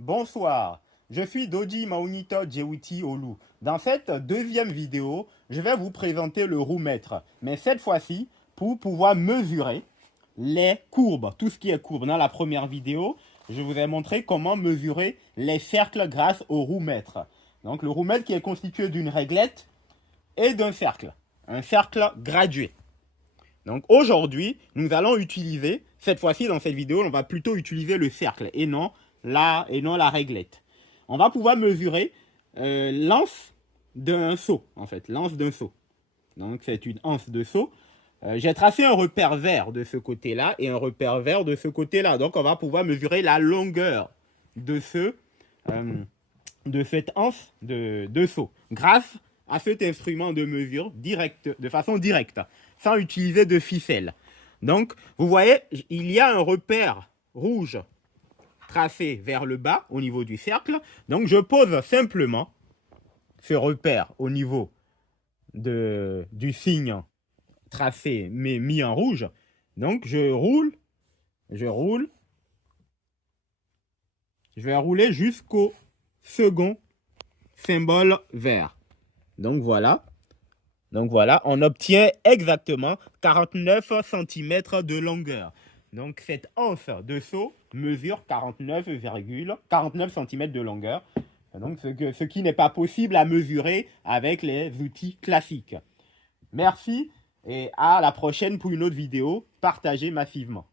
Bonsoir, je suis Doji Maunito Djewiti Olu. Dans cette deuxième vidéo, je vais vous présenter le roue-mètre, mais cette fois-ci pour pouvoir mesurer les courbes, tout ce qui est courbe. Dans la première vidéo, je vous ai montré comment mesurer les cercles grâce au roue-mètre. Donc le roue-mètre qui est constitué d'une réglette et d'un cercle, un cercle gradué. Donc aujourd'hui, nous allons utiliser, cette fois-ci dans cette vidéo, on va plutôt utiliser le cercle et non la réglette. On va pouvoir mesurer l'anse d'un seau, en fait, l'anse d'un seau. Donc c'est une anse de seau. J'ai tracé un repère vert de ce côté-là et un repère vert de ce côté-là. Donc on va pouvoir mesurer la longueur de cette anse de seau grâce à cet instrument de mesure de façon directe, sans utiliser de ficelle. Donc, vous voyez, il y a un repère rouge tracé vers le bas au niveau du cercle. Donc, je pose simplement ce repère au niveau du signe tracé mais mis en rouge. Donc, je vais rouler jusqu'au second symbole vert. Donc voilà, on obtient exactement 49 cm de longueur. Donc cette anse de seau mesure 49 cm de longueur. Donc ce qui n'est pas possible à mesurer avec les outils classiques. Merci et à la prochaine pour une autre vidéo. Partagez massivement.